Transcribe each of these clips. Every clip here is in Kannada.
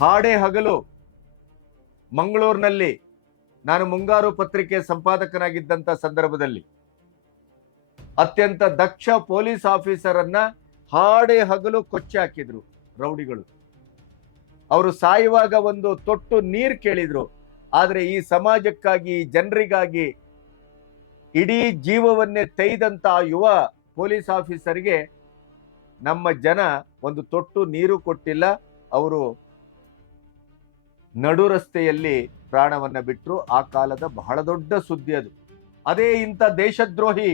ಹಾಡೇ ಹಗಲು. ಮಂಗಳೂರಿನಲ್ಲಿ ನಾನು ಮುಂಗಾರು ಪತ್ರಿಕೆ ಸಂಪಾದಕನಾಗಿದ್ದಂಥ ಸಂದರ್ಭದಲ್ಲಿ ಅತ್ಯಂತ ದಕ್ಷ ಪೊಲೀಸ್ ಆಫೀಸರ್ ಅನ್ನ ಹಾಡೇ ಹಗಲು ಕೊಚ್ಚಿ ಹಾಕಿದ್ರು ರೌಡಿಗಳು. ಅವರು ಸಾಯುವಾಗ ಒಂದು ತೊಟ್ಟು ನೀರು ಕೇಳಿದ್ರು. ಆದರೆ ಈ ಸಮಾಜಕ್ಕಾಗಿ ಜನರಿಗಾಗಿ ಇಡೀ ಜೀವವನ್ನೇ ತೆಯ್ದಂತ ಆ ಯುವ ಪೊಲೀಸ್ ಆಫೀಸರ್ಗೆ ನಮ್ಮ ಜನ ಒಂದು ತೊಟ್ಟು ನೀರು ಕೊಟ್ಟಿಲ್ಲ. ಅವರು ನಡು ರಸ್ತೆಯಲ್ಲಿ ಪ್ರಾಣವನ್ನ ಬಿಟ್ಟರು ಆ ಕಾಲದ ಬಹಳ ದೊಡ್ಡ ಸುದ್ದಿ ಅದು. ಅದೇ ಇಂಥ ದೇಶದ್ರೋಹಿ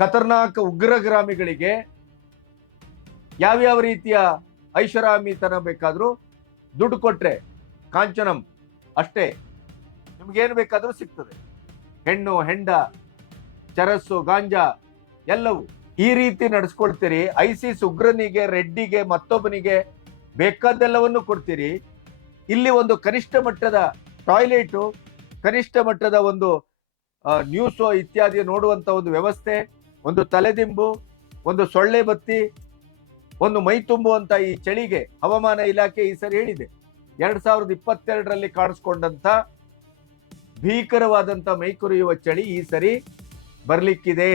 ಖತರ್ನಾಕ್ ಉಗ್ರಗಾಮಿಗಳಿಗೆ ಯಾವ್ಯಾವ ರೀತಿಯ ಐಷಾರಾಮಿತನ ಬೇಕಾದ್ರೂ ದುಡ್ಡು ಕೊಟ್ರೆ, ಕಾಂಚನಂ ಅಷ್ಟೇ, ನಿಮ್ಗೇನು ಬೇಕಾದರೂ ಸಿಗ್ತದೆ. ಹೆಣ್ಣು, ಹೆಂಡ, ಚರಸ್ಸು, ಗಾಂಜಾ ಎಲ್ಲವೂ ಈ ರೀತಿ ನಡೆಸ್ಕೊಳ್ತೀರಿ. ಐಸಿಸ್ ಉಗ್ರನಿಗೆ, ರೆಡ್ಡಿಗೆ, ಮತ್ತೊಬ್ಬನಿಗೆ ಬೇಕಾದ್ದೆಲ್ಲವನ್ನು ಕೊಡ್ತೀರಿ. ಇಲ್ಲಿ ಒಂದು ಕನಿಷ್ಠ ಮಟ್ಟದ ಟಾಯ್ಲೆಟು, ಕನಿಷ್ಠ ಮಟ್ಟದ ಒಂದು ನ್ಯೂಸು ಇತ್ಯಾದಿ ನೋಡುವಂತ ಒಂದು ವ್ಯವಸ್ಥೆ, ಒಂದು ತಲೆದಿಂಬು, ಒಂದು ಸೊಳ್ಳೆ ಬತ್ತಿ, ಒಂದು ಮೈ ತುಂಬುವಂತ ಈ ಚಳಿಗೆ ಹವಾಮಾನ ಇಲಾಖೆ ಈ ಸರಿ ಹೇಳಿದೆ. ಎರಡ್ ಸಾವಿರದ ಇಪ್ಪತ್ತೆರಡರಲ್ಲಿ ಭೀಕರವಾದಂತ ಮೈ ಕುರಿಯುವ ಚಳಿ ಈ ಸರಿ ಬರ್ಲಿಕ್ಕಿದೆ.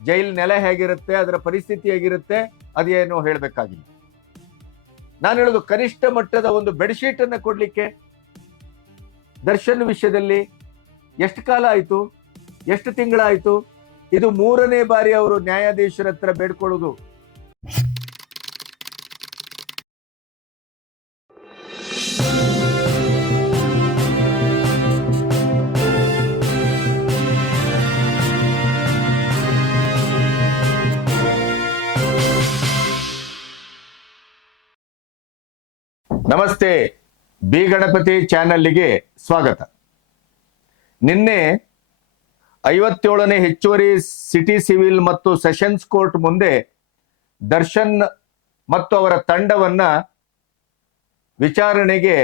ಜೈಲ್ ನೆಲೆ ಹೇಗಿರುತ್ತೆ, ಅದರ ಪರಿಸ್ಥಿತಿ ಹೇಗಿರುತ್ತೆ, ಅದೇನು ಹೇಳಬೇಕಾಗಿಲ್ಲ. ನಾನು ಹೇಳೋದು ಕನಿಷ್ಠ ಮಟ್ಟದ ಒಂದು ಬೆಡ್ಶೀಟ್ ಅನ್ನು ಕೊಡಲಿಕ್ಕೆ ದರ್ಶನ್ ವಿಷಯದಲ್ಲಿ ಎಷ್ಟು ಕಾಲ ಆಯ್ತು? ಎಷ್ಟು ತಿಂಗಳಾಯಿತು? ಇದು ಮೂರನೇ ಬಾರಿ ಅವರು ನ್ಯಾಯಾಧೀಶರ ಹತ್ರ ಬೇಡ್ಕೊಳ್ಳೋದು. ನಮಸ್ತೆ, ಬಿ ಗಣಪತಿ ಚಾನಲ್ಗೆ ಸ್ವಾಗತ. ನಿನ್ನೆ ಐವತ್ತೇಳನೇ ಹೆಚ್ಚುವರಿ ಸಿಟಿ ಸಿವಿಲ್ ಮತ್ತು ಸೆಷನ್ಸ್ ಕೋರ್ಟ್ ಮುಂದೆ ದರ್ಶನ್ ಮತ್ತು ಅವರ ತಂಡವನ್ನ ವಿಚಾರಣೆಗೆ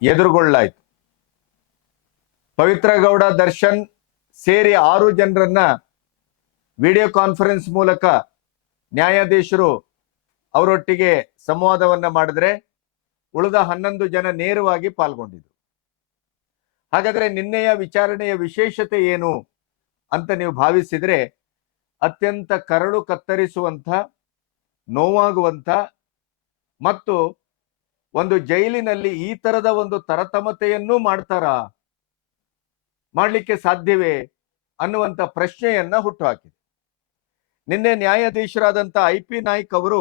ಎದುರುಗೊಳ್ಳಲಾಯಿತು. ಪವಿತ್ರ ಗೌಡ, ದರ್ಶನ್ ಸೇರಿ ಆರು ಜನರನ್ನ ವಿಡಿಯೋ ಕಾನ್ಫರೆನ್ಸ್ ಮೂಲಕ ನ್ಯಾಯಾಧೀಶರು ಅವರೊಟ್ಟಿಗೆ ಸಂವಾದವನ್ನ ಮಾಡಿದ್ರೆ ಉಳಿದ ಹನ್ನೊಂದು ಜನ ನೇರವಾಗಿ ಪಾಲ್ಗೊಂಡಿದ್ರು ಹಾಗಾದ್ರೆ ನಿನ್ನೆಯ ವಿಚಾರಣೆಯ ವಿಶೇಷತೆ ಏನು ಅಂತ ನೀವು ಭಾವಿಸಿದ್ರೆ ಅತ್ಯಂತ ಕರಳು ಕತ್ತರಿಸುವಂತ ನೋವಾಗುವಂತ ಮತ್ತು ಒಂದು ಜೈಲಿನಲ್ಲಿ ಈ ತರದ ಒಂದು ತರತಮತೆಯನ್ನೂ ಮಾಡ್ತಾರಾ, ಮಾಡಲಿಕ್ಕೆ ಸಾಧ್ಯವೇ ಅನ್ನುವಂತ ಪ್ರಶ್ನೆಯನ್ನ ಹುಟ್ಟುಹಾಕಿದೆ. ನಿನ್ನೆ ನ್ಯಾಯಾಧೀಶರಾದಂತ ಐ ಪಿ ನಾಯ್ಕ್ ಅವರು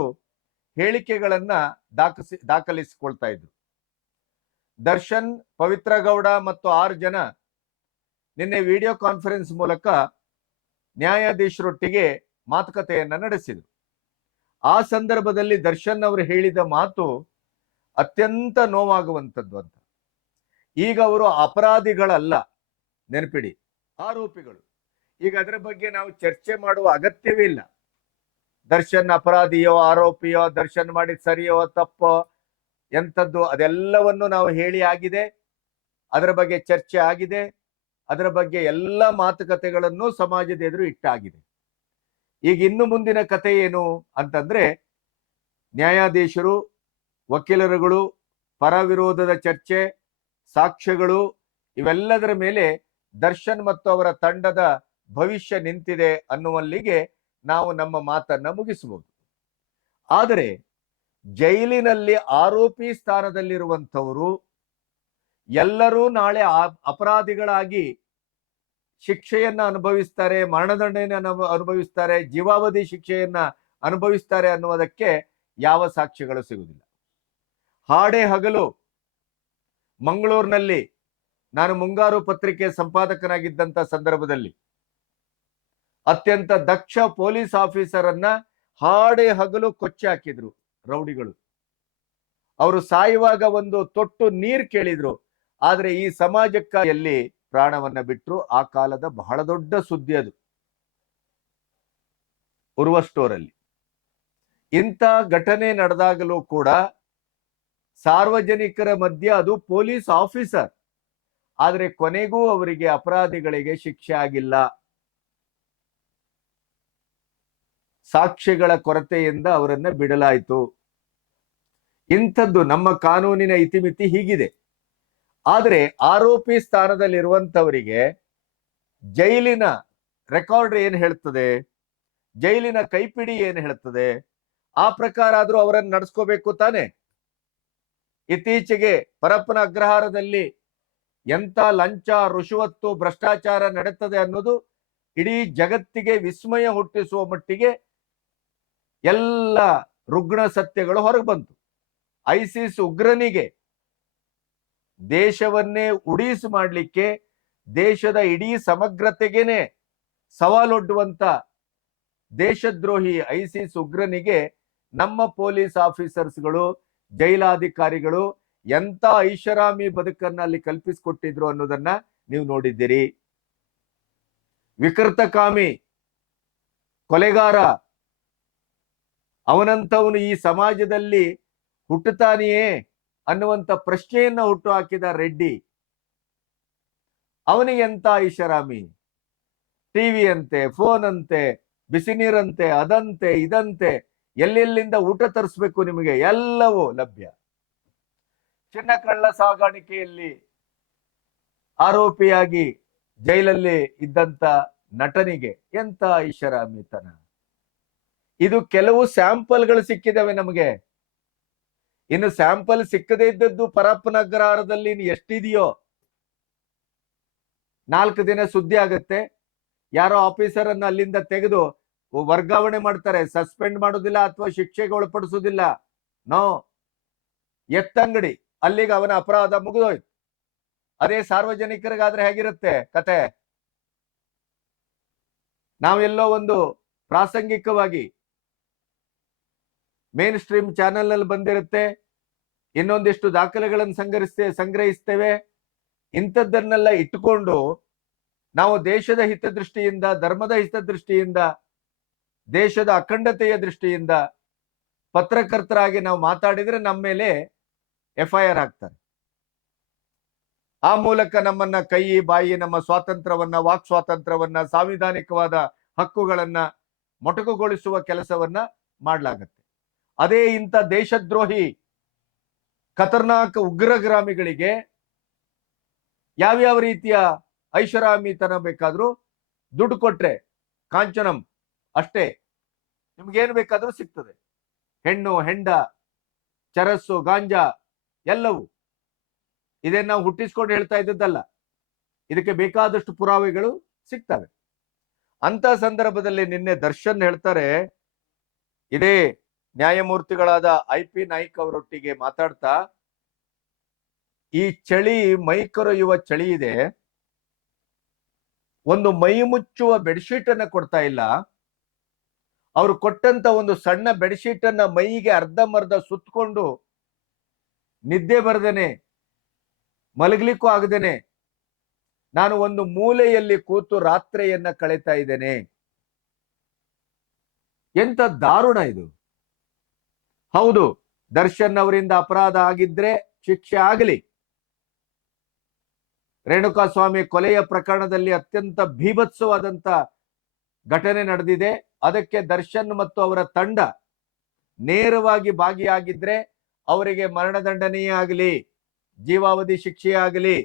ಹೇಳಿಕೆಗಳನ್ನ ದಾಖಸಿ, ದಾಖಲಿಸಿಕೊಳ್ತಾ ಇದ್ರು. ದರ್ಶನ್ ಪವಿತ್ರ ಗೌಡ ಮತ್ತು ಆರು ಜನ ನಿನ್ನೆ ವಿಡಿಯೋ ಕಾನ್ಫರೆನ್ಸ್ ಮೂಲಕ ನ್ಯಾಯಾಧೀಶರೊಟ್ಟಿಗೆ ಮಾತುಕತೆಯನ್ನ ನಡೆಸಿದರು. ಆ ಸಂದರ್ಭದಲ್ಲಿ ದರ್ಶನ್ ಅವರು ಹೇಳಿದ ಮಾತು ಅತ್ಯಂತ ನೋವಾಗುವಂಥದ್ದು ಅಂತ. ಈಗ ಅವರು ಅಪರಾಧಿಗಳಲ್ಲ, ನೆನಪಿಡಿ, ಆರೋಪಿಗಳು. ಈಗ ಅದರ ಬಗ್ಗೆ ನಾವು ಚರ್ಚೆ ಮಾಡುವ ಅಗತ್ಯವೇ ಇಲ್ಲ. ದರ್ಶನ್ ಅಪರಾಧಿಯೋ, ಆರೋಪಿಯೋ, ದರ್ಶನ್ ಮಾಡಿದ ಸರಿಯೋ, ತಪ್ಪೋ, ಎಂಥದ್ದು, ಅದೆಲ್ಲವನ್ನು ನಾವು ಹೇಳಿ ಆಗಿದೆ. ಅದರ ಬಗ್ಗೆ ಚರ್ಚೆ ಆಗಿದೆ. ಅದರ ಬಗ್ಗೆ ಎಲ್ಲ ಮಾತುಕತೆಗಳನ್ನು ಸಮಾಜದ ಎದುರು ಇಟ್ಟಾಗಿದೆ. ಈಗ ಇನ್ನು ಮುಂದಿನ ಕತೆ ಏನು ಅಂತಂದ್ರೆ, ನ್ಯಾಯಾಧೀಶರು, ವಕೀಲರುಗಳು ಪರ ವಿರೋಧದ ಚರ್ಚೆ, ಸಾಕ್ಷ್ಯಗಳು, ಇವೆಲ್ಲದರ ಮೇಲೆ ದರ್ಶನ್ ಮತ್ತು ಅವರ ತಂಡದ ಭವಿಷ್ಯ ನಿಂತಿದೆ ಅನ್ನುವಲ್ಲಿಗೆ ನಾವು ನಮ್ಮ ಮಾತನ್ನ ಮುಗಿಸಬಹುದು. ಆದರೆ ಜೈಲಿನಲ್ಲಿ ಆರೋಪಿ ಸ್ಥಾನದಲ್ಲಿರುವಂಥವರು ಎಲ್ಲರೂ ನಾಳೆ ಅಪರಾಧಿಗಳಾಗಿ ಶಿಕ್ಷೆಯನ್ನ ಅನುಭವಿಸ್ತಾರೆ ಮರಣದಂಡನೆಯನ್ನು ಅನುಭವ ಅನುಭವಿಸ್ತಾರೆ, ಜೀವಾವಧಿ ಶಿಕ್ಷೆಯನ್ನ ಅನುಭವಿಸ್ತಾರೆ ಅನ್ನುವುದಕ್ಕೆ ಯಾವ ಸಾಕ್ಷ್ಯಗಳು ಸಿಗುವುದಿಲ್ಲ. ಹಾಡೆ ಹಗಲು ಮಂಗಳೂರಿನಲ್ಲಿ ನಾನು ಮುಂಗಾರು ಪತ್ರಿಕೆ ಸಂಪಾದಕನಾಗಿದ್ದಂತ ಸಂದರ್ಭದಲ್ಲಿ ಅತ್ಯಂತ ದಕ್ಷ ಪೊಲೀಸ್ ಆಫೀಸರ್ ಅನ್ನ ಹಾಡೆ ಹಗಲು ಕೊಚ್ಚಿ ಹಾಕಿದ್ರು ರೌಡಿಗಳು. ಅವರು ಸಾಯುವಾಗ ಒಂದು ತೊಟ್ಟು ನೀರ್ ಕೇಳಿದ್ರು. ಆದ್ರೆ ಈ ಸಮಾಜಕ್ಕಾಗಿ ಪ್ರಾಣವನ್ನ ಬಿಟ್ರು. ಆ ಕಾಲದ ಬಹಳ ದೊಡ್ಡ ಸುದ್ದಿ ಅದು. ಉರ್ವ ಸ್ಟೋರಲ್ಲಿ. ಇಂಥ ಘಟನೆ ನಡೆದಾಗಲೂ ಕೂಡ ಸಾರ್ವಜನಿಕರ ಮಧ್ಯೆ ಅದು ಪೊಲೀಸ್ ಆಫೀಸರ್. ಆದ್ರೆ ಕೊನೆಗೂ ಅವರಿಗೆ ಅಪರಾಧಿಗಳಿಗೆ ಶಿಕ್ಷೆ ಆಗಿಲ್ಲ. ಸಾಕ್ಷ್ಯಗಳ ಕೊರತೆಯಿಂದ ಅವರನ್ನ ಬಿಡಲಾಯಿತು. ಇಂಥದ್ದು ನಮ್ಮ ಕಾನೂನಿನ ಇತಿಮಿತಿ ಹೀಗಿದೆ. ಆದರೆ ಆರೋಪಿ ಸ್ಥಾನದಲ್ಲಿರುವಂತವರಿಗೆ ಜೈಲಿನ ರೆಕಾರ್ಡ್ ಏನ್ ಹೇಳ್ತದೆ? ಜೈಲಿನ ಕೈಪಿಡಿ ಏನ್ ಹೇಳ್ತದೆ? ಆ ಪ್ರಕಾರ ಆದರೂ ಅವರನ್ನು ನಡೆಸ್ಕೋಬೇಕು ತಾನೆ? ಇತ್ತೀಚೆಗೆ ಪರಪ್ಪನ ಅಗ್ರಹಾರದಲ್ಲಿ ಎಂತ ಲಂಚ ರುಶುವತ್ತು ಭ್ರಷ್ಟಾಚಾರ ನಡೆತದೆ ಅನ್ನೋದು ಇಡೀ ಜಗತ್ತಿಗೆ ವಿಸ್ಮಯ ಹುಟ್ಟಿಸುವ ಮಟ್ಟಿಗೆ ಎಲ್ಲ ರುಗ್ಣ ಸತ್ಯಗಳು ಹೊರಗೆ ಬಂತು. ಐಸಿಸ್ ಉಗ್ರನಿಗೆ ದೇಶವನ್ನೇ ಉಡೀಸು ಮಾಡಲಿಕ್ಕೆ ದೇಶದ ಇಡೀ ಸಮಗ್ರತೆಗೇನೆ ಸವಾಲೊಡ್ಡುವಂತ ದೇಶದ್ರೋಹಿ ಐಸಿಸ್ ಉಗ್ರನಿಗೆ ನಮ್ಮ ಪೊಲೀಸ್ ಆಫೀಸರ್ಸ್ಗಳು, ಜೈಲಾಧಿಕಾರಿಗಳು ಎಂತ ಐಷಾರಾಮಿ ಬದುಕನ್ನ ಅಲ್ಲಿ ಕಲ್ಪಿಸಿಕೊಟ್ಟಿದ್ರು ಅನ್ನೋದನ್ನ ನೀವು ನೋಡಿದ್ದೀರಿ. ವಿಕೃತಕಾಮಿ, ಕೊಲೆಗಾರ ಅವನಂತವನು ಈ ಸಮಾಜದಲ್ಲಿ ಹುಟ್ಟುತ್ತಾನೆಯೇ ಅನ್ನುವಂತ ಪ್ರಶ್ನೆಯನ್ನ ಹುಟ್ಟು ಹಾಕಿದ ರೆಡ್ಡಿ. ಅವನಿಗೆ ಎಂತ ಐಷಾರಾಮಿ? ಟಿವಿ ಅಂತೆ, ಫೋನ್ ಅಂತೆ ಬಿಸಿ ನೀರಂತೆ ಅದಂತೆ, ಇದಂತೆ, ಎಲ್ಲೆಲ್ಲಿಂದ ಊಟ ತರಿಸ್ಬೇಕು ನಿಮಗೆ? ಎಲ್ಲವೂ ಲಭ್ಯ. ಚಿನ್ನ ಕಳ್ಳ ಸಾಗಾಣಿಕೆಯಲ್ಲಿ ಆರೋಪಿಯಾಗಿ ಜೈಲಲ್ಲಿ ಇದ್ದಂತ ನಟನಿಗೆ ಎಂತ ಐಷಾರಾಮಿತನ ಇದು ಕೆಲವು ಸ್ಯಾಂಪಲ್ಗಳು ಸಿಕ್ಕಿದಾವೆ ನಮಗೆ. ಇನ್ನು ಸ್ಯಾಂಪಲ್ ಸಿಕ್ಕದೇ ಇದ್ದದ್ದು ಪರಪ್ಪನಗ್ರಹಾರದಲ್ಲಿ ಇನ್ನು ಎಷ್ಟಿದೆಯೋ? ನಾಲ್ಕು ದಿನ ಸುದ್ದಿ ಆಗತ್ತೆ. ಯಾರೋ ಆಫೀಸರ್ ಅನ್ನು ಅಲ್ಲಿಂದ ತೆಗೆದು ವರ್ಗಾವಣೆ ಮಾಡ್ತಾರೆ. ಸಸ್ಪೆಂಡ್ ಮಾಡೋದಿಲ್ಲ ಅಥವಾ ಶಿಕ್ಷೆಗೆ ಒಳಪಡಿಸೋದಿಲ್ಲ. ನೋ. ಎತ್ತಂಗಡಿ. ಅಲ್ಲಿಗೆ ಅವನ ಅಪರಾಧ ಮುಗಿದೋಯ್ತು. ಅದೇ ಸಾರ್ವಜನಿಕರಿಗಾದ್ರೆ ಹೇಗಿರುತ್ತೆ ಕತೆ? ನಾವೆಲ್ಲೋ ಒಂದು ಪ್ರಾಸಂಗಿಕವಾಗಿ ಮೇನ್ ಸ್ಟ್ರೀಮ್ ಚಾನಲ್ನಲ್ಲಿ ಬಂದಿರುತ್ತೆ. ಇನ್ನೊಂದಿಷ್ಟು ದಾಖಲೆಗಳನ್ನು ಸಂಗ್ರಹಿಸ್ತೇ, ಸಂಗ್ರಹಿಸ್ತೇವೆ. ಇಂಥದ್ದನ್ನೆಲ್ಲ ಇಟ್ಟುಕೊಂಡು ನಾವು ದೇಶದ ಹಿತದೃಷ್ಟಿಯಿಂದ, ಧರ್ಮದ ಹಿತದೃಷ್ಟಿಯಿಂದ, ದೇಶದ ಅಖಂಡತೆಯ ದೃಷ್ಟಿಯಿಂದ ಪತ್ರಕರ್ತರಾಗಿ ನಾವು ಮಾತಾಡಿದ್ರೆ ನಮ್ಮ ಮೇಲೆ ಎಫ್ ಐ ಆರ್ ಹಾಕ್ತಾರೆ ಆ ಮೂಲಕ ನಮ್ಮನ್ನ ಕೈ, ಬಾಯಿ, ನಮ್ಮ ಸ್ವಾತಂತ್ರ್ಯವನ್ನ, ವಾಕ್ ಸ್ವಾತಂತ್ರ್ಯವನ್ನ, ಸಾಂವಿಧಾನಿಕವಾದ ಹಕ್ಕುಗಳನ್ನ ಮೊಟಕುಗೊಳಿಸುವ ಕೆಲಸವನ್ನ ಮಾಡಲಾಗತ್ತೆ. ಅದೇ ಇಂಥ ದೇಶದ್ರೋಹಿ ಖತರ್ನಾಕ್ ಯಾವ ಯಾವ್ಯಾವ ರೀತಿಯ ಐಷಾರಾಮಿತನ ಬೇಕಾದ್ರೂ ದುಡ್ಡು ಕೊಟ್ರೆ, ಕಾಂಚನಂ ಅಷ್ಟೇ, ನಿಮ್ಗೇನು ಬೇಕಾದ್ರೂ ಸಿಗ್ತದೆ. ಹೆಣ್ಣು, ಹೆಂಡ, ಚರಸ್ಸು, ಗಾಂಜಾ, ಎಲ್ಲವೂ. ಇದೇ ನಾವು ಹುಟ್ಟಿಸ್ಕೊಂಡು ಹೇಳ್ತಾ ಇದ್ದದ್ದಲ್ಲ, ಇದಕ್ಕೆ ಬೇಕಾದಷ್ಟು ಪುರಾವೆಗಳು ಸಿಗ್ತವೆ. ಅಂತ ಸಂದರ್ಭದಲ್ಲಿ ನಿನ್ನೆ ದರ್ಶನ್ ಹೇಳ್ತಾರೆ, ಇದೇ ನ್ಯಾಯಮೂರ್ತಿಗಳಾದ ಐ ಪಿ ನಾಯ್ಕ್ ಅವರೊಟ್ಟಿಗೆ ಮಾತಾಡ್ತಾ, ಈ ಚಳಿ ಮೈ ಕೊರೆಯುವ ಚಳಿ ಇದೆ. ಒಂದು ಮೈ ಮುಚ್ಚುವ ಬೆಡ್ಶೀಟ್ ಅನ್ನ ಕೊಡ್ತಾ ಇಲ್ಲ. ಅವ್ರು ಕೊಟ್ಟಂತ ಒಂದು ಸಣ್ಣ ಬೆಡ್ಶೀಟ್ ಅನ್ನ ಮೈಗೆ ಅರ್ಧಂಬರ್ಧ ಸುತ್ತಕೊಂಡು ನಿದ್ದೆ ಬರ್ದೇನೆ, ಮಲಗ್ಲಿಕ್ಕೂ ಆಗದೇನೆ, ನಾನು ಒಂದು ಮೂಲೆಯಲ್ಲಿ ಕೂತು ರಾತ್ರಿಯನ್ನ ಕಳೀತಾ ಇದ್ದೇನೆ. ಎಂತ ದಾರುಣ ಇದು. ಹೌದು, ದರ್ಶನ್ ಅವರಿಂದ ಅಪರಾಧ ಆಗಿದ್ರೆ ಶಿಕ್ಷೆ ಆಗಲಿ. ರೇಣುಕಾ ಸ್ವಾಮಿ ಕೊಲೆಯ ಪ್ರಕರಣದಲ್ಲಿ ಅತ್ಯಂತ ಭೀಭತ್ಸವಾದಂತ ಘಟನೆ ನಡೆದಿದೆ. ಅದಕ್ಕೆ ದರ್ಶನ್ ಮತ್ತು ಅವರ ತಂಡ ನೇರವಾಗಿ ಭಾಗಿಯಾಗಿದ್ರೆ ಅವರಿಗೆ ಮರಣದಂಡನೆಯೇ ಆಗಲಿ, ಜೀವಾವಧಿ ಶಿಕ್ಷೆಯಾಗಲಿ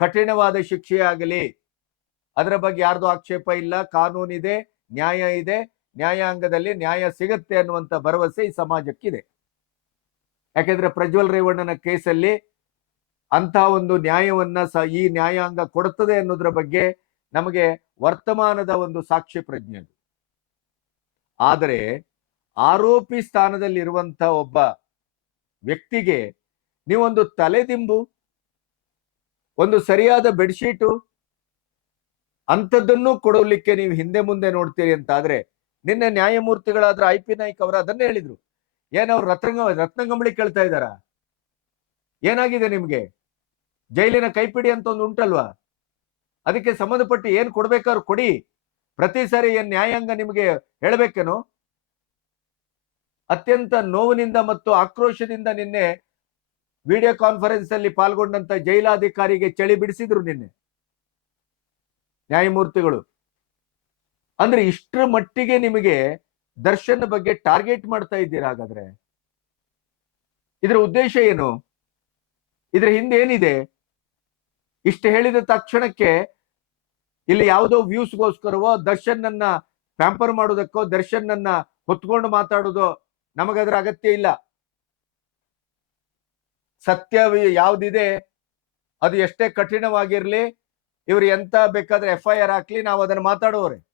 ಕಠಿಣವಾದ ಶಿಕ್ಷೆಯಾಗಲಿ ಅದರ ಬಗ್ಗೆ ಯಾರ್ದು ಆಕ್ಷೇಪ ಇಲ್ಲ, ಕಾನೂನಿದೆ, ನ್ಯಾಯ ಇದೆ. ನ್ಯಾಯಾಂಗದಲ್ಲಿ ನ್ಯಾಯ ಸಿಗುತ್ತೆ ಅನ್ನುವಂತ ಭರವಸೆ ಈ ಸಮಾಜಕ್ಕಿದೆ ಯಾಕೆಂದ್ರೆ ಪ್ರಜ್ವಲ್ ರೇವಣ್ಣನ ಕೇಸಲ್ಲಿ ಅಂತ ಒಂದು ನ್ಯಾಯವನ್ನ ಸ ಈ ನ್ಯಾಯಾಂಗ ಕೊಡುತ್ತದೆ ಅನ್ನೋದ್ರ ಬಗ್ಗೆ ನಮಗೆ ವರ್ತಮಾನದ ಒಂದು ಸಾಕ್ಷಿ ಪ್ರಜ್ಞೆ. ಆದರೆ ಆರೋಪಿ ಸ್ಥಾನದಲ್ಲಿರುವಂತ ಒಬ್ಬ ವ್ಯಕ್ತಿಗೆ ನೀವೊಂದು ತಲೆದಿಂಬು, ಒಂದು ಸರಿಯಾದ ಬೆಡ್ಶೀಟು ಅಂಥದ್ದನ್ನು ಕೊಡಲಿಕ್ಕೆ ನೀವು ಹಿಂದೆ ಮುಂದೆ ನೋಡ್ತೀರಿ ಅಂತ ಆದ್ರೆ ನಿನ್ನೆ ನ್ಯಾಯಮೂರ್ತಿಗಳಾದ್ರ ಐ ಪಿ ನಾಯ್ಕ್ ಅವರು ಅದನ್ನೇ ಹೇಳಿದ್ರು. ಏನವ್ರು ರತ್ನಂಗ ರತ್ನಗಂಬಳಿ ಕೇಳ್ತಾ ಇದ್ದಾರ? ಏನಾಗಿದೆ ನಿಮ್ಗೆ? ಜೈಲಿನ ಕೈಪಿಡಿ ಅಂತ ಒಂದು ಉಂಟಲ್ವಾ? ಅದಕ್ಕೆ ಸಂಬಂಧಪಟ್ಟು ಏನ್ ಕೊಡ್ಬೇಕಾದ್ರು ಕೊಡಿ. ಪ್ರತಿ ಸಾರಿ ಏನ್ ನ್ಯಾಯಾಂಗ ನಿಮಗೆ ಹೇಳ್ಬೇಕೇನು? ಅತ್ಯಂತ ನೋವಿನಿಂದ ಮತ್ತು ಆಕ್ರೋಶದಿಂದ ನಿನ್ನೆ ವಿಡಿಯೋ ಕಾನ್ಫರೆನ್ಸ್ ಅಲ್ಲಿ ಪಾಲ್ಗೊಂಡಂತ ಜೈಲಾಧಿಕಾರಿಗೆ ಚಳಿ ಬಿಡಿಸಿದ್ರು ನಿನ್ನೆ. ನ್ಯಾಯಮೂರ್ತಿಗಳು. ಅಂದ್ರೆ ಇಷ್ಟರ ಮಟ್ಟಿಗೆ ನಿಮಗೆ ದರ್ಶನ್ ಬಗ್ಗೆ ಟಾರ್ಗೆಟ್ ಮಾಡ್ತಾ ಇದ್ದೀರಾ ಹಾಗಾದ್ರೆ? ಇದರ ಉದ್ದೇಶ ಏನು? ಇದ್ರ ಹಿಂದೆ ಏನಿದೆ? ಇಷ್ಟು ಹೇಳಿದ ತಕ್ಷಣಕ್ಕೆ ಇಲ್ಲಿ ಯಾವುದೋ ವ್ಯೂಸ್ಗೋಸ್ಕರವೋ ದರ್ಶನ್ ನನ್ನ ಪ್ಯಾಂಪರ್ ಮಾಡೋದಕ್ಕೋ ದರ್ಶನ್ ನನ್ನ ಹೊತ್ಕೊಂಡು ಮಾತಾಡೋದೋ ನಮಗದ್ರ ಅಗತ್ಯ ಇಲ್ಲ. ಸತ್ಯ ಯಾವ್ದಿದೆ? ಅದು ಎಷ್ಟೇ ಕಠಿಣವಾಗಿರ್ಲಿ, ಇವ್ರು ಎಂತ ಬೇಕಾದ್ರೆ ಎಫ್ ಐ ಆರ್ ಹಾಕ್ಲಿ, ನಾವು ಅದನ್ನ ಮಾತಾಡುವರೆ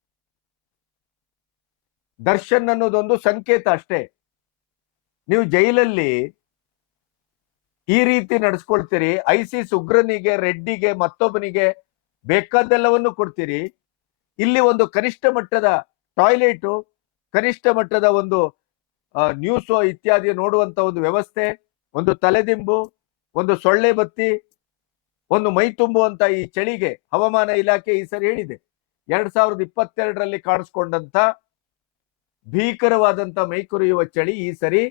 ದರ್ಶನ್ ಅನ್ನೋದೊಂದು ಸಂಕೇತ ಅಷ್ಟೇ. ನೀವು ಜೈಲಲ್ಲಿ ಈ ರೀತಿ ನಡೆಸ್ಕೊಳ್ತೀರಿ, ಐಸಿಸ್ ಉಗ್ರನಿಗೆ, ರೆಡ್ಡಿಗೆ, ಮತ್ತೊಬ್ಬನಿಗೆ ಬೇಕಾದೆಲ್ಲವನ್ನು ಕೊಡ್ತೀರಿ. ಇಲ್ಲಿ ಒಂದು ಕನಿಷ್ಠ ಮಟ್ಟದ ಟಾಯ್ಲೆಟು, ಕನಿಷ್ಠ ಮಟ್ಟದ ಒಂದು ನ್ಯೂಸ್ ಇತ್ಯಾದಿ ನೋಡುವಂತ ಒಂದು ವ್ಯವಸ್ಥೆ, ಒಂದು ತಲೆದಿಂಬು, ಒಂದು ಸೊಳ್ಳೆ ಬತ್ತಿ, ಒಂದು ಮೈ ತುಂಬುವಂತ ಈ ಚಳಿಗೆ ಹವಾಮಾನ ಇಲಾಖೆ ಈ ಸರಿ ಹೇಳಿದೆ. ಎರಡ್ ಸಾವಿರದ ಇಪ್ಪತ್ತೆರಡರಲ್ಲಿ ಕಾಣಿಸ್ಕೊಂಡಂತ ಭೀಕರವಾದಂತ ಮೈ ಕುರಿಯುವ ಚಳಿ ಈ ಸರಿ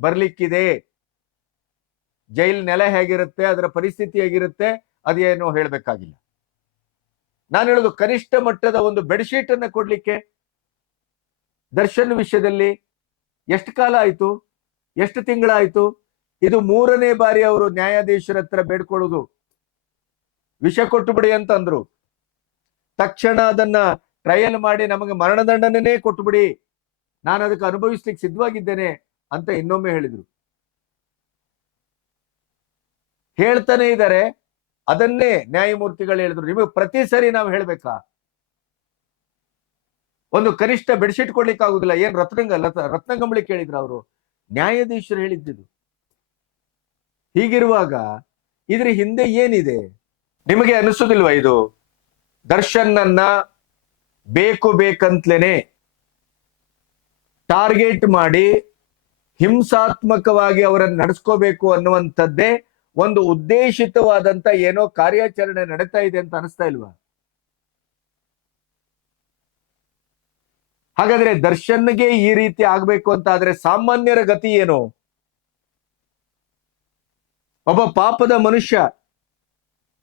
ಬರ್ಲಿಕ್ಕಿದೆ. ಜೈಲ್ ನೆಲೆ ಹೇಗಿರುತ್ತೆ, ಅದರ ಪರಿಸ್ಥಿತಿ ಹೇಗಿರುತ್ತೆ, ಅದೇನು ಹೇಳಬೇಕಾಗಿಲ್ಲ. ನಾನು ಹೇಳೋದು ಕನಿಷ್ಠ ಮಟ್ಟದ ಒಂದು ಬೆಡ್ಶೀಟ್ ಅನ್ನ ಕೊಡ್ಲಿಕ್ಕೆ ದರ್ಶನ್ ವಿಷಯದಲ್ಲಿ ಎಷ್ಟು ಕಾಲ ಆಯ್ತು, ಎಷ್ಟು ತಿಂಗಳಾಯ್ತು, ಇದು ಮೂರನೇ ಬಾರಿ ಅವರು ನ್ಯಾಯಾಧೀಶರ ಹತ್ರ ಬೇಡ್ಕೊಳ್ಳೋದು. ವಿಷ ಕೊಟ್ಟು ಬಿಡಿ ಅಂತಂದ್ರು. ತಕ್ಷಣ ಅದನ್ನ ಟ್ರಯಲ್ ಮಾಡಿ ನಮಗೆ ಮರಣದಂಡನೆ ಕೊಟ್ಟು ಬಿಡಿ. ನಾನು ಅದಕ್ಕೆ ಅನುಭವಿಸ್ಲಿಕ್ಕೆ ಸಿದ್ಧವಾಗಿದ್ದೇನೆ ಅಂತ ಇನ್ನೊಮ್ಮೆ ಹೇಳಿದ್ರು. ಹೇಳ್ತಾನೆ ಇದ್ದಾರೆ. ಅದನ್ನೇ ನ್ಯಾಯಮೂರ್ತಿಗಳು ಹೇಳಿದ್ರು. ನಿಮಗೆ ಪ್ರತಿ ಸರಿ ನಾವು ಹೇಳ್ಬೇಕಾ? ಒಂದು ಕನಿಷ್ಠ ಬೆಡ್ಶೀಟ್ ಕೊಡ್ಲಿಕ್ಕೆ ಆಗುದಿಲ್ಲ. ಏನ್ ರತ್ನಂಗ ರತ್ನಗಂಬಳಿ ಕೇಳಿದ್ರು ಅವರು. ನ್ಯಾಯಾಧೀಶರು ಹೇಳಿದ್ದು ಹೀಗಿರುವಾಗ ಇದ್ರ ಹಿಂದೆ ಏನಿದೆ? ನಿಮಗೆ ಅನಿಸೋದಿಲ್ವಾ ಇದು? ದರ್ಶನ್ ಬೇಕು ಬೇಕಂತ್ಲೇನೆ ಟಾರ್ಗೆಟ್ ಮಾಡಿ ಹಿಂಸಾತ್ಮಕವಾಗಿ ಅವರನ್ನು ನಡೆಸ್ಕೋಬೇಕು ಅನ್ನುವಂಥದ್ದೇ ಒಂದು ಉದ್ದೇಶಿತವಾದಂತ ಏನೋ ಕಾರ್ಯಾಚರಣೆ ನಡೀತಾ ಇದೆ ಅಂತ ಅನಿಸ್ತಾ ಇಲ್ವಾ? ಹಾಗಾದ್ರೆ ದರ್ಶನ್ಗೆ ಈ ರೀತಿ ಆಗ್ಬೇಕು ಅಂತ ಆದ್ರೆ ಸಾಮಾನ್ಯರ ಗತಿ ಏನು? ಒಬ್ಬ ಪಾಪದ ಮನುಷ್ಯ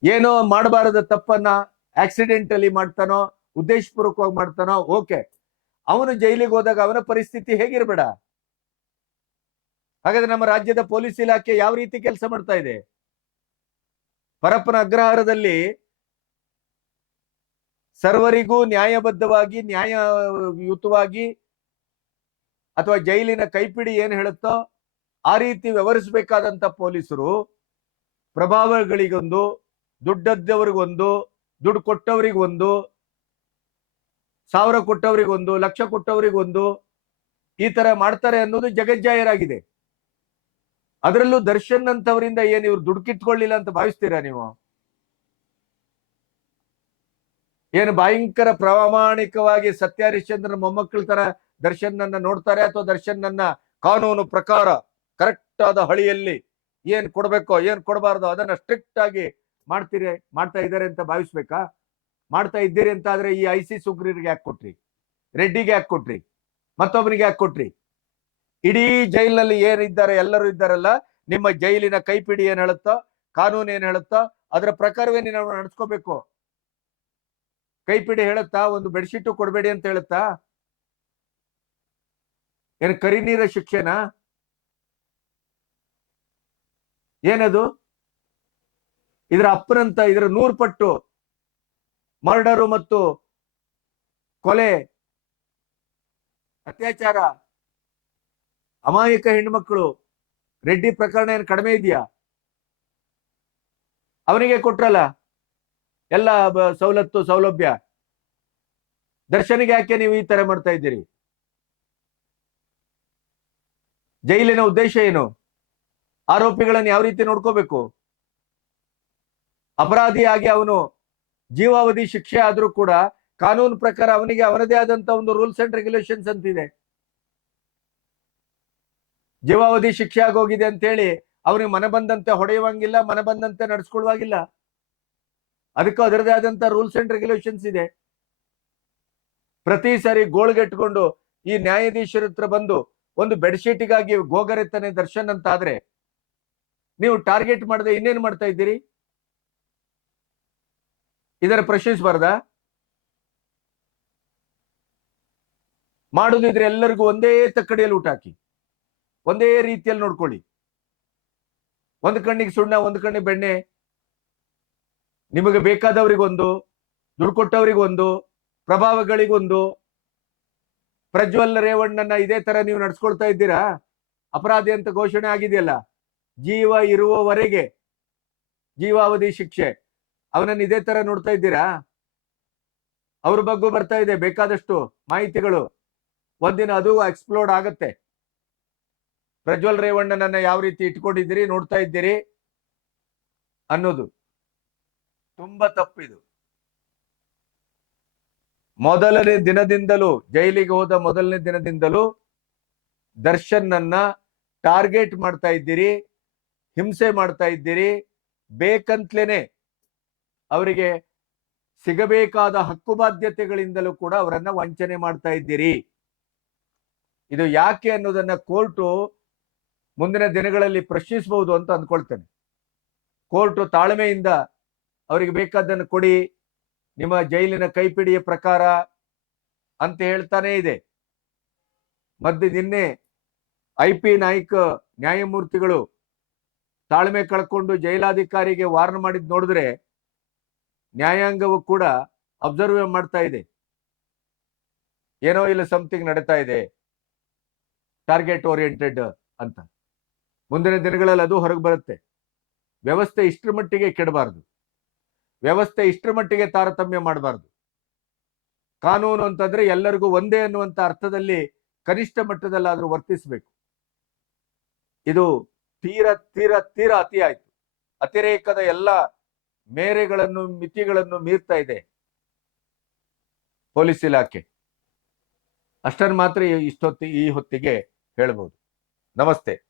ಏನೋ ಮಾಡಬಾರದ ತಪ್ಪನ್ನ ಆಕ್ಸಿಡೆಂಟ್ ಅಲ್ಲಿ ಮಾಡ್ತಾನೋ, ಉದ್ದೇಶಪೂರ್ವಕವಾಗಿ ಮಾಡ್ತಾನೋ ಓಕೆ ಅವನು ಜೈಲಿಗೆ ಹೋದಾಗ ಅವನ ಪರಿಸ್ಥಿತಿ ಹೇಗಿರ್ಬೇಡ? ಹಾಗಾದ್ರೆ ನಮ್ಮ ರಾಜ್ಯದ ಪೊಲೀಸ್ ಇಲಾಖೆ ಯಾವ ರೀತಿ ಕೆಲಸ ಮಾಡ್ತಾ ಇದೆ? ಪರಪ್ಪನ ಅಗ್ರಹಾರದಲ್ಲಿ ಸರ್ವರಿಗೂ ನ್ಯಾಯಬದ್ಧವಾಗಿ, ನ್ಯಾಯಯುತವಾಗಿ ಅಥವಾ ಜೈಲಿನ ಕೈಪಿಡಿ ಏನ್ ಹೇಳುತ್ತೋ ಆ ರೀತಿ ವ್ಯವಹರಿಸಬೇಕಾದಂತ ಪೊಲೀಸರು ಪ್ರಭಾವಗಳಿಗೊಂದು, ದುಡ್ಡದ್ದವರಿಗೊಂದು, ದುಡ್ಡು ಕೊಟ್ಟವರಿಗೊಂದು ಸಾವಿರ ಕೊಟ್ಟವರಿಗೊಂದು, ಲಕ್ಷ ಕೊಟ್ಟವರಿಗೊಂದು ಈ ತರ ಮಾಡ್ತಾರೆ ಅನ್ನೋದು ಜಗಜ್ಜಾಹೀರಾಗಿದೆ ಅದರಲ್ಲೂ ದರ್ಶನ್ ಅಂತವರಿಂದ ಏನ್ ಇವ್ರು ದುಡ್ಕಿಟ್ಕೊಳ್ಳಿಲ್ಲ ಅಂತ ಭಾವಿಸ್ತೀರಾ ನೀವು? ಏನು ಭಯಂಕರ ಪ್ರಾಮಾಣಿಕವಾಗಿ ಸತ್ಯ ಹರಿಶ್ಚಂದ್ರನ ಮೊಮ್ಮಕ್ಕಳ ತರ ದರ್ಶನ್ ನನ್ನ ನೋಡ್ತಾರೆ ಅಥವಾ ದರ್ಶನ್ ನನ್ನ ಕಾನೂನು ಪ್ರಕಾರ ಕರೆಕ್ಟ್ ಆದ ಹಳಿಯಲ್ಲಿ ಏನ್ ಕೊಡ್ಬೇಕೋ, ಏನ್ ಕೊಡಬಾರ್ದು ಅದನ್ನ ಸ್ಟ್ರಿಕ್ಟ್ ಆಗಿ ಮಾಡ್ತೀರಿ, ಮಾಡ್ತಾ ಇದ್ದಾರೆ ಅಂತ ಭಾವಿಸ್ಬೇಕಾ? ಮಾಡ್ತಾ ಇದ್ದೀರಿ ಅಂತ ಆದ್ರೆ ಈ ಐ ಸಿ ಸುಗ್ರೀರಿಗೆ ಯಾಕೆ ಕೊಟ್ರಿ? ರೆಡ್ಡಿಗೆ ಯಾಕೆ ಕೊಟ್ರಿ? ಮತ್ತೊಬ್ಬರಿಗೆ ಯಾಕೆ ಕೊಟ್ರಿ? ಇಡೀ ಜೈಲಿನಲ್ಲಿ ಏನಿದ್ದಾರೆ, ಎಲ್ಲರೂ ಇದ್ದಾರಲ್ಲ, ನಿಮ್ಮ ಜೈಲಿನ ಕೈಪಿಡಿ ಏನ್ ಹೇಳುತ್ತೋ, ಕಾನೂನು ಏನ್ ಹೇಳುತ್ತೋ, ಅದರ ಪ್ರಕಾರವೇ ನೀವು ನಡ್ಸ್ಕೋಬೇಕು. ಕೈಪಿಡಿ ಹೇಳುತ್ತಾ, ಒಂದು ಬೆಡ್ಶೀಟು ಕೊಡಬೇಡಿ ಅಂತ ಹೇಳುತ್ತಾ? ಏನು ಕರಿನೀರ ಶಿಕ್ಷೆನಾ? ಏನದು? ಇದರ ಅಪ್ಪನಂತ, ಇದರ ನೂರು ಪಟ್ಟು ಮರ್ಡರು ಮತ್ತು ಕೊಲೆ, ಅತ್ಯಾಚಾರ, ಅಮಾಯಕ ಹೆಣ್ಮಕ್ಳು ರೆಡ್ಡಿ ಪ್ರಕರಣ ಏನು ಕಡಿಮೆ ಇದೆಯಾ? ಅವನಿಗೆ ಕೊಟ್ರಲ್ಲ? ಎಲ್ಲ ಸವಲತ್ತು, ಸೌಲಭ್ಯ? ದರ್ಶನಿಗೆ ಯಾಕೆ ನೀವು ಈ ತರ ಮಾಡ್ತಾ ಇದ್ದೀರಿ? ಜೈಲಿನ ಉದ್ದೇಶ ಏನು? ಆರೋಪಿಗಳನ್ನು ಯಾವ ರೀತಿ ನೋಡ್ಕೋಬೇಕು? ಅಪರಾಧಿಯಾಗಿ ಅವನು ಜೀವಾವಧಿ ಶಿಕ್ಷೆ ಆದ್ರೂ ಕೂಡ ಕಾನೂನು ಪ್ರಕಾರ ಅವನಿಗೆ ಅವನದೇ ಆದಂತ ಒಂದು ರೂಲ್ಸ್ ಅಂಡ್ ರೆಗ್ಯುಲೇಷನ್ಸ್ ಅಂತಿದೆ. ಜೀವಾವಧಿ ಶಿಕ್ಷೆ ಆಗೋಗಿದೆ ಅಂತ ಹೇಳಿ ಅವನಿಗೆ ಮನೆ ಬಂದಂತೆ ಹೊಡೆಯುವಂಗಿಲ್ಲ ಮನೆ ಬಂದಂತೆ ನಡ್ಸ್ಕೊಳ್ಳುವಾಗಿಲ್ಲ. ಅದಕ್ಕೂ ಅದರದೇ ಆದಂತ ರೂಲ್ಸ್ ಅಂಡ್ ರೆಗ್ಯುಲೇಷನ್ಸ್ ಇದೆ. ಪ್ರತಿ ಸಾರಿ ಗೋಳ್ಗೆಟ್ಕೊಂಡು ಈ ನ್ಯಾಯಾಧೀಶರ ಹತ್ರ ಬಂದು ಒಂದು ಬೆಡ್ಶೀಟಿಗಾಗಿ ಗೋಗರೆತನೆ ದರ್ಶನ್ ಅಂತ ಆದ್ರೆ ನೀವು ಟಾರ್ಗೆಟ್ ಮಾಡದೆ ಇನ್ನೇನ್ ಮಾಡ್ತಾ ಇದ್ದೀರಿ? ಇದರ ಪ್ರಶ್ನಿಸಬಾರ್ದ ಮಾಡುದಿದ್ರೆ ಎಲ್ಲರಿಗೂ ಒಂದೇ ತಕ್ಕಡಿಯಲ್ಲಿ ಊಟ ಹಾಕಿ. ಒಂದೇ ರೀತಿಯಲ್ಲಿ ನೋಡ್ಕೊಳ್ಳಿ. ಒಂದು ಕಣ್ಣಿಗೆ ಸುಣ್ಣ, ಒಂದು ಕಣ್ಣಿಗೆ ಬೆಣ್ಣೆ. ನಿಮಗೆ ಬೇಕಾದವರಿಗೊಂದು ದುಡ್ಡು ಕೊಟ್ಟವರಿಗೊಂದು ಪ್ರಭಾವಗಳಿಗೊಂದು. ಪ್ರಜ್ವಲ್ ರೇವಣ್ಣನ ಇದೇ ತರ ನೀವು ನಡ್ಸ್ಕೊಳ್ತಾ ಇದ್ದೀರಾ? ಅಪರಾಧಿ ಅಂತ ಘೋಷಣೆ ಆಗಿದೆಯಲ್ಲ? ಜೀವ ಇರುವವರೆಗೆ ಜೀವಾವಧಿ ಶಿಕ್ಷೆ. ಅವನನ್ನ ಇದೇ ತರ ನೋಡ್ತಾ ಇದ್ದೀರಾ? ಅವ್ರ ಬಗ್ಗೆ ಬರ್ತಾ ಇದೆ, ಬೇಕಾದಷ್ಟು ಮಾಹಿತಿಗಳು. ಒಂದಿನ ಅದು ಎಕ್ಸ್ಪ್ಲೋರ್ಡ್ ಆಗತ್ತೆ. ಪ್ರಜ್ವಲ್ ರೇವಣ್ಣನನ್ನ ಯಾವ ರೀತಿ ಇಟ್ಕೊಂಡಿದ್ದೀರಿ, ನೋಡ್ತಾ ಇದ್ದೀರಿ ಅನ್ನೋದು. ತುಂಬಾ ತಪ್ಪಿದು. ಮೊದಲನೇ ದಿನದಿಂದಲೂ ಜೈಲಿಗೆ ಹೋದ ಮೊದಲನೇ ದಿನದಿಂದಲೂ ದರ್ಶನ್ ನನ್ನ ಟಾರ್ಗೆಟ್ ಮಾಡ್ತಾ ಇದ್ದೀರಿ, ಹಿಂಸೆ ಮಾಡ್ತಾ ಇದ್ದೀರಿ, ಬೇಕಂತ್ಲೇನೆ ಅವರಿಗೆ ಸಿಗಬೇಕಾದ ಹಕ್ಕು ಬಾಧ್ಯತೆಗಳಿಂದಲೂ ಕೂಡ ಅವರನ್ನ ವಂಚನೆ ಮಾಡ್ತಾ ಇದ್ದೀರಿ. ಇದು ಯಾಕೆ ಅನ್ನೋದನ್ನ ಕೋರ್ಟು ಮುಂದಿನ ದಿನಗಳಲ್ಲಿ ಪ್ರಶ್ನಿಸಬಹುದು ಅಂತ ಅಂದ್ಕೊಳ್ತೇನೆ. ಕೋರ್ಟು ತಾಳ್ಮೆಯಿಂದ ಅವರಿಗೆ ಬೇಕಾದ್ದನ್ನು ಕೊಡಿ, ನಿಮ್ಮ ಜೈಲಿನ ಕೈಪಿಡಿಯ ಪ್ರಕಾರ ಅಂತ ಹೇಳ್ತಾನೆ ಇದೆ. ಮಧ್ಯೆ ನಿನ್ನೆ ಐ ಪಿ ನಾಯ್ಕ ನ್ಯಾಯಮೂರ್ತಿಗಳು ತಾಳ್ಮೆ ಕಳ್ಕೊಂಡು ಜೈಲಾಧಿಕಾರಿಗೆ ವಾರ್ನ್ ಮಾಡಿದ್ ನೋಡಿದ್ರೆ ನ್ಯಾಯಾಂಗವು ಕೂಡ ಅಬ್ಸರ್ವ್ ಮಾಡ್ತಾ ಇದೆ. ಏನೋ ಇಲ್ಲ ಸಮಥಿಂಗ್ ನಡೀತಾ ಇದೆ. ಟಾರ್ಗೆಟ್ ಓರಿಯೆಂಟೆಡ್ ಅಂತ. ಮುಂದಿನ ದಿನಗಳಲ್ಲಿ ಅದು ಹೊರಗೆ ಬರುತ್ತೆ. ವ್ಯವಸ್ಥೆ ಇಷ್ಟರ ಮಟ್ಟಿಗೆ ಕೆಡಬಾರದು. ವ್ಯವಸ್ಥೆ ಇಷ್ಟರ ಮಟ್ಟಿಗೆ ತಾರತಮ್ಯ ಮಾಡಬಾರದು. ಕಾನೂನು ಅಂತಂದ್ರೆ ಎಲ್ಲರಿಗೂ ಒಂದೇ ಅನ್ನುವಂತ ಅರ್ಥದಲ್ಲಿ ಕನಿಷ್ಠ ಮಟ್ಟದಲ್ಲಾದರೂ ವರ್ತಿಸಬೇಕು. ಇದು ತೀರ ತೀರ ತೀರ ಅತಿ ಆಯ್ತು. ಅತಿರೇಕದ ಎಲ್ಲ ಮೇರೆಗಳನ್ನು ಮಿತಿಗಳನ್ನು ಮೀರ್ತಾ ಇದೆ ಪೊಲೀಸ್ ಇಲಾಖೆ. ಅಷ್ಟನ್ನು ಮಾತ್ರ ಇಷ್ಟೊತ್ತಿ ಈ ಹೊತ್ತಿಗೆ ಹೇಳ್ಬೋದು. ನಮಸ್ತೆ.